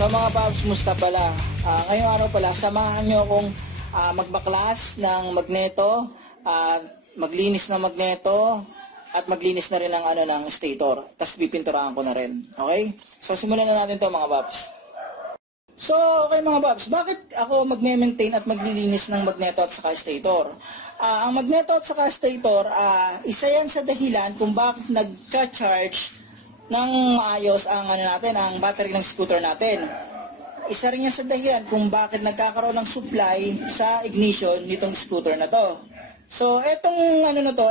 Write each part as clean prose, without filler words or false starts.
So mga paps, musta pala? Ngayong araw pala, samahan nyo akong magbaklas ng magneto, maglinis ng magneto, at maglinis na rin ng stator. Tapos pipinturahan ko na rin. Okay? So simulan na natin to mga paps. So, okay mga paps, bakit ako magme-maintain at maglilinis ng magneto at saka stator? Ang magneto at saka stator, isa yan sa dahilan kung bakit nag-charge ng maayos ang ang battery ng scooter natin. Isa rin yan sa dahilan kung bakit nagkakaroon ng supply sa ignition nitong scooter na to. So, etong magneto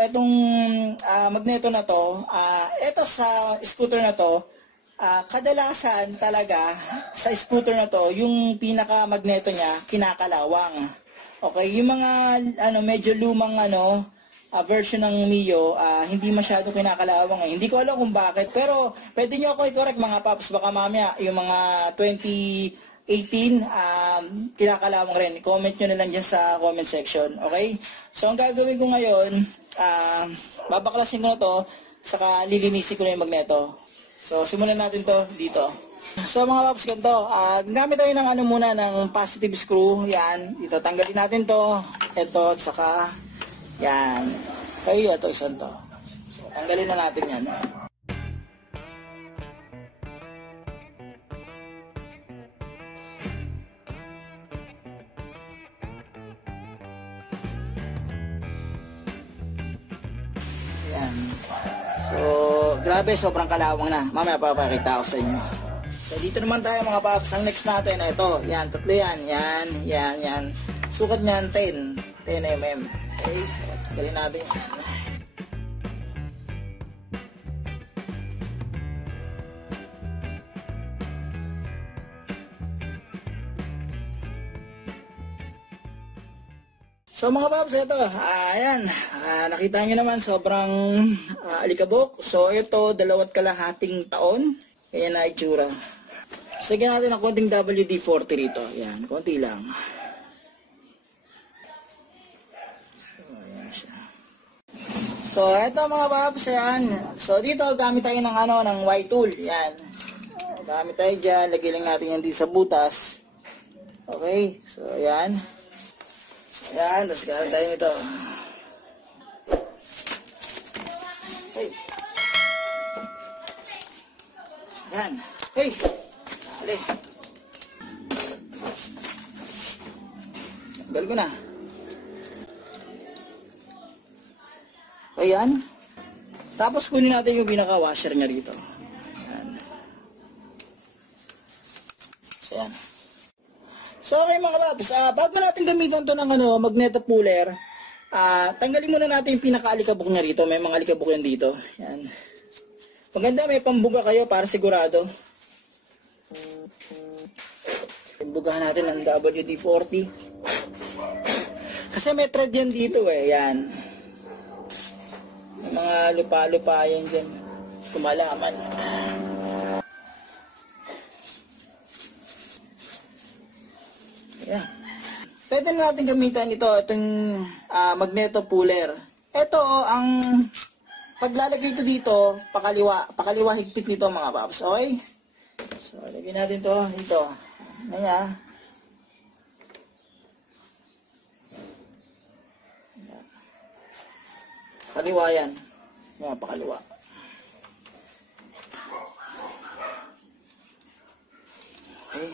na to, eto sa scooter na to, kadalasan talaga sa scooter na to, yung pinaka magneto niya kinakalawang. Okay, yung mga medyo lumang version ng Mio, hindi masyado kinakalawang. Hindi ko alam kung bakit, pero pwede niyo ako i-correct mga paps, baka mamaya yung mga 2018 kinakalawang rin. Comment nyo na lang dyan sa comment section. Okay? So ang gagawin ko ngayon, babaklasin ko na to, saka lilinisin ko na yung magneto. So simulan natin to dito. So mga paps, ganito, gamit tayo ng muna ng positive screw. Yan, dito tanggalin natin to. Ito, at saka yan. Okay, ito isang to. So tanggalin na natin yan. Yan. So, grabe, sobrang kalawang na. Mamaya papakita ko sa inyo. So, dito naman tayo mga paps. Ang next natin, ito. Yan, tatlo yan. Yan. Sukat niyan, 10 mm. Okay, so, galing natin yan. So mga paps, ito, ayan, nakita nyo naman sobrang alikabok. So ito, 2.5 taon, ayan na itsura. Sige natin ang konting WD-40 rito, ayan, konti lang. So ayan siya. So ito mga paps, ayan, so dito gamit tayo ng Y-tool, ayan. Gamit tayo dyan, lagay lang natin yan dito sa butas. Okay, so ayan. Ayan, tapos gamit tayo nito. Hey. Ayan. Hey. Dali. Tanggal ko na. Ayan. Tapos kunin natin yung pinaka-washer niya rito. Ayan. So, ayan. So okay mga paps, bago natin gamitan to ng magneto puller, tanggalin muna natin yung pinaka-alikabok niya rito. May mga alikabok yan dito. Yan. Maganda may pambuga kayo para sigurado. Pambugahan natin ng WD-40. Kasi may thread yan dito yan. May mga lupa-lupa yan dyan. Kumalaman. Yeah. Pwede na natin gamitan itong magneto puller. Ito ang paglalagay ito dito, pakaliwa higpit nito mga paps. Okay? So, lagyan natin to dito. Ayan. Pakaliwa yan. Ayan, pakaliwa. Okay.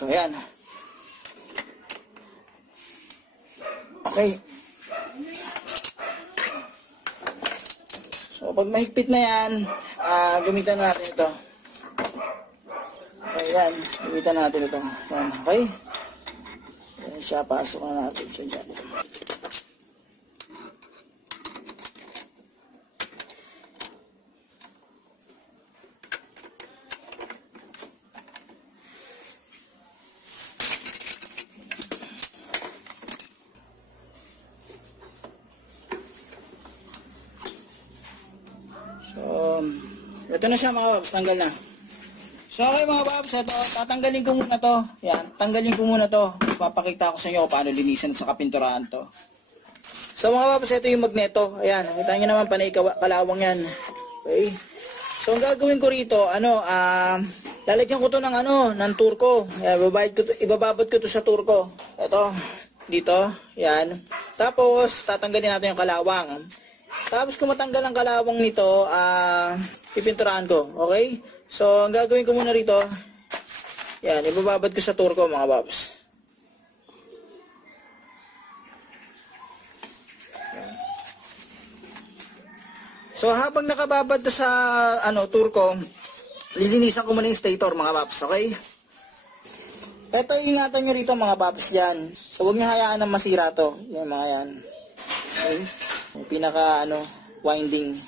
So, ayan. Okay. So, pag mahigpit na yan, gamitan natin ito. Okay, yan. Gamitan natin ito. Yan, okay. Yan siya, pasok na natin siya dyan. So, ito na siya mga paps, tanggal na. So, So okay mga paps, ito, tatanggalin ko muna to. Yan, tanggalin ko muna to. Tapos papakita ko sa inyo kung paano linisan sa kapinturahan to. So mga paps, ito yung magneto. Ayan, kita nyo naman, panay kalawang yan. Okay. So ang gagawin ko rito, lalagyan ko to ng turko. Ayan, ibababad ko to sa turko. Ito, dito, yan. Tapos, tatanggalin natin yung kalawang. Tapos kung matanggal ang kalawang nito, pipinturahan ko. Okay? So, ang gagawin ko muna rito, yan, ibababad ko sa turko mga paps. So, habang nakababad to sa turko, lilinisan ko muna yung stator mga paps, okay? Ito, ingatan nyo rito mga paps yan. So, huwag nyo hayaan na masira to. Yan mga yan. Okay? Yung pinaka, winding.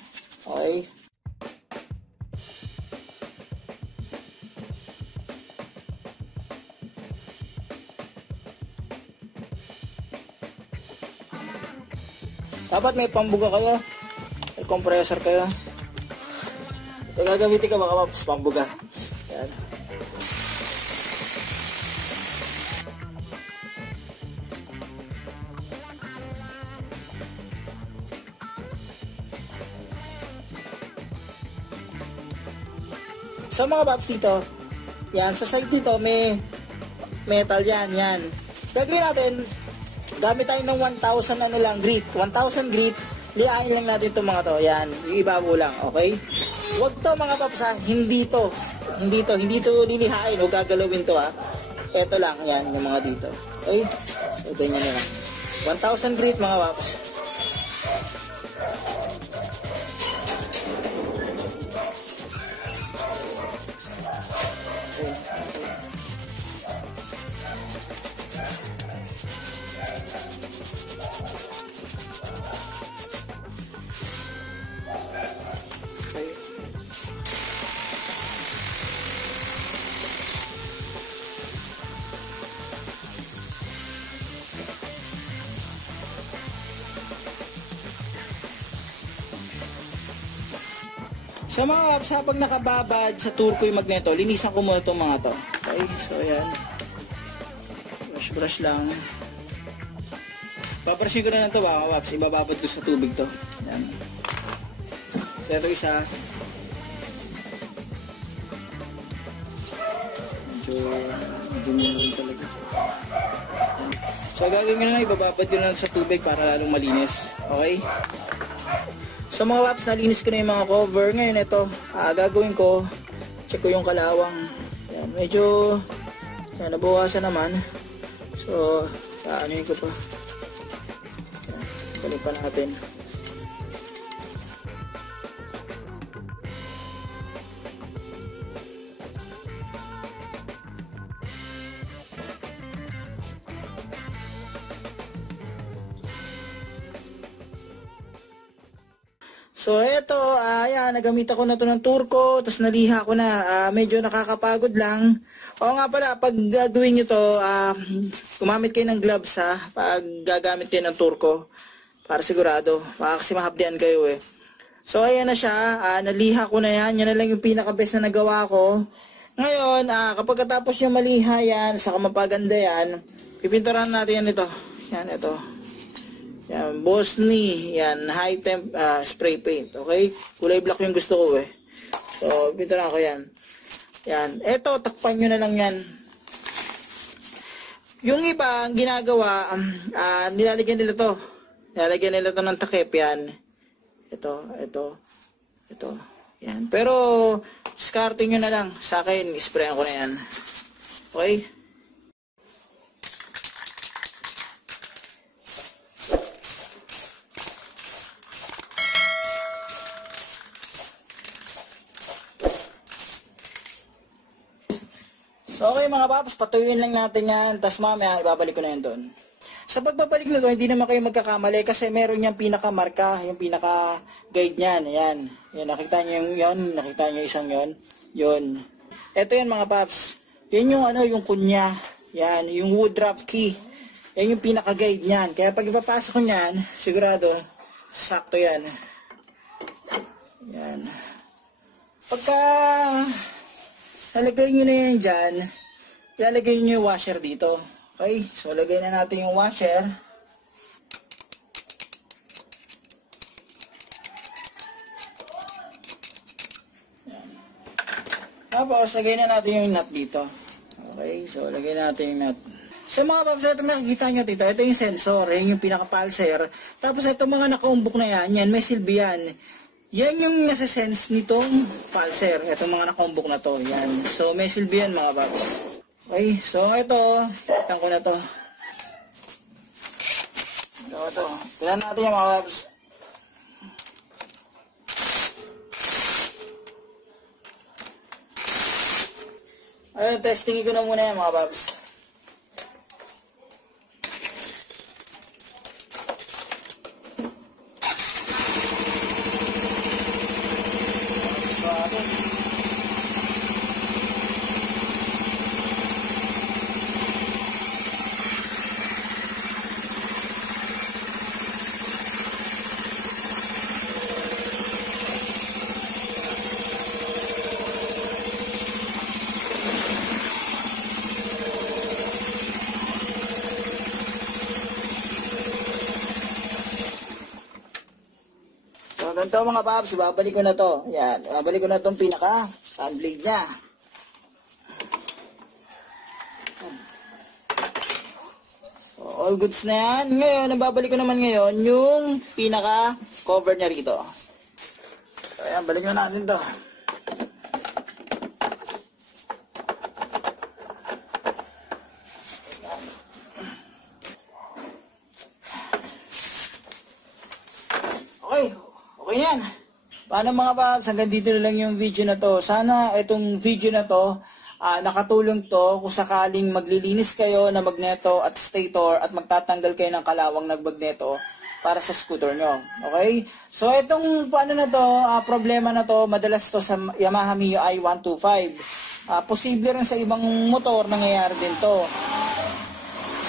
Okay? Dapat may pambuga kayo. May compressor kayo. Ito gagamitin ka mga paps, pambuga. Yan. So mga paps dito, yan, sa side dito may metal yan, yan. Gagawin natin, gamit tayo ng 1,000 grit. 1,000 grit, liain lang natin itong mga to. Yan, yung ibabaw lang, okay? Huwag to mga paps ha, hindi to lilihain o gagalawin to ha. Ito lang, yan, yung mga dito. Okay? So, ganyan na lang. 1,000 grit mga paps. Sa mga paps, habang nakababad sa turko yung magneto, linisan ko muna itong mga to. Okay, so ayan. Brush lang. Paprashin ko na lang ito mga paps, ibababad ko sa tubig to. Ayan. So ito isa. Medyo dumi na rin talaga. So gagawin ko na lang, ibababad ko na lang sa tubig para lalong malinis. Okay? So mga paps, nalinis ko na yung mga cover. Ngayon ito, gagawin ko, check ko yung kalawang. Yan, medyo nabawasan naman. So, anuhin ko pa. Yan, balik pa natin. So eto, ayan, nagamit ako na to ng turko, tapos naliha ko na, medyo nakakapagod lang. Oo nga pala, pag gagawin nyo to, gumamit kayo ng gloves ha, pag gagamit kayo ng turko, para sigurado, kasi mahapdian kayo eh. So ayan na siya, naliha ko na yan, yan na lang yung pinaka-best na nagawa ko. Ngayon, kapag katapos yung maliha yan, saka mapaganda yan, pipinturahan natin yan ito. Yan, ito. Yan, Bosni, yan, high temp spray paint, okay? Kulay black yung gusto ko eh. So, pinturahan ko yan. Yan, eto, takpan nyo na lang yan. Yung iba, ang ginagawa, nilalagyan nila to. Nilalagyan nila to ng takip, yan. Ito. Yan. Pero, discarding nyo na lang. Sa akin, isprayan ko na yan. Okay? So okay mga paps, patuyuin lang natin yan, tapos mamaya ibabalik ko na yan doon. Sa pagbabalik na doon, hindi naman kayo magkakamali kasi meron niyang pinakamarka, yung pinaka-guide niyan. Ayan, yan, nakita niyo yung yon, nakita niyo isang yon. Yon. Ito yan mga paps. Yan yung yung kunya. Yan, yung wood drop key. Yan yung pinaka-guide niyan. Kaya pag ipapasok ko niyan, sigurado, sakto yan. Yan. Pagka nalagay nyo na yan dyan, ilalagay nyo yung washer dito. Okay, so lagay na natin yung washer. Tapos, lagay na natin yung nut dito. Okay, so lagay natin yung nut. Sa mga paps, ito nakikita nyo dito, ito yung sensor, yan yung pinaka-pulser. Tapos ito mga nakaumbok na yan, may silbi yan. Yan yung nasa-sense nitong pulser, itong mga nakaumbok na to, yan. So may silbi yan mga paps. Okay, so ito, itan ko na to. Ito. Tignan natin yung mga paps. Ayun, testingin ko na muna yan mga paps. So, ganito mga paps, babalik ko na to. Yan, babalik ko na itong pinaka-fan blade niya. So, all goods na yan. Ngayon, nababalik ko naman ngayon yung pinaka-cover niya rito. So, yan, balik na natin to. Okay na yan. Paano mga paps, hanggang dito na lang yung video na to. Sana itong video na to, nakatulong to kung sakaling maglilinis kayo na magneto at stator at magtatanggal kayo ng kalawang nagmagneto para sa scooter nyo. Okay? So itong paano na to, problema na to, madalas to sa Yamaha Mio i125. Posible rin sa ibang motor nangyayari din to.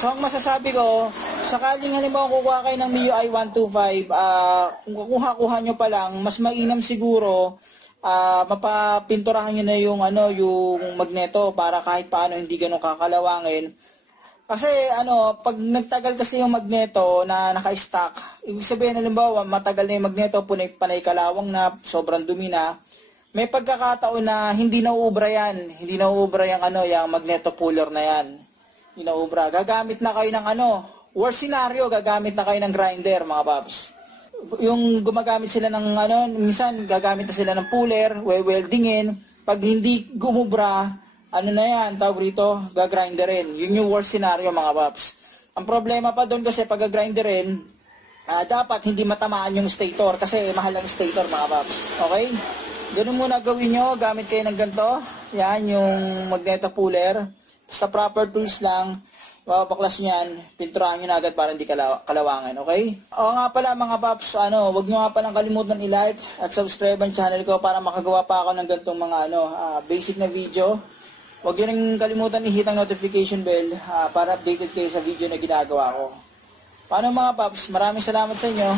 So ang masasabi ko, sakaling halimbawa kukuha kayo ng Mio i125, kung kukuha nyo pa lang, mas mainam siguro, mapapinturahan nyo na yung magneto para kahit paano hindi ganun kakalawangin. Kasi pag nagtagal kasi yung magneto na naka-stack, ibig sabihin halimbawa matagal na yung magneto, panay kalawang na, sobrang dumi na, may pagkakataon na hindi nauubra yan, hindi nauubra yung magneto puller na yan. Hindi nauubra. Gagamit na kayo ng worst scenario, gagamit na kayo ng grinder mga paps. Yung gumagamit sila ng minsan gagamit na sila ng puller, weldingin. Pag hindi gumubra, na yan, tawag rito, gagrinderin. Yun yung worst scenario mga paps. Ang problema pa doon kasi pag gagrinderin, dapat hindi matamaan yung stator kasi mahal ang stator mga paps. Okay? Ganun muna gawin nyo, gamit kayo ng ganito. Yan, yung magneto puller. Sa proper tools lang, baklas niyan, pinturahan nyo na agad para hindi kalawangan, okay? Oo nga pala mga paps, wag nyo nga palang kalimutan i-like at subscribe ang channel ko para makagawa pa ako ng ganitong mga basic na video. Wag nyo rin kalimutan i-hit ang notification bell para updated kayo sa video na ginagawa ko. Paano mga paps, maraming salamat sa inyo.